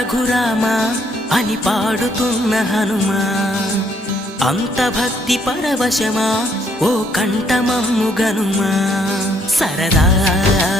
రఘురామా అని పాడుతున్న హనుమా, అంత భక్తి పరవశమా ఓ కంఠమమ్ము గనుమా. సరదా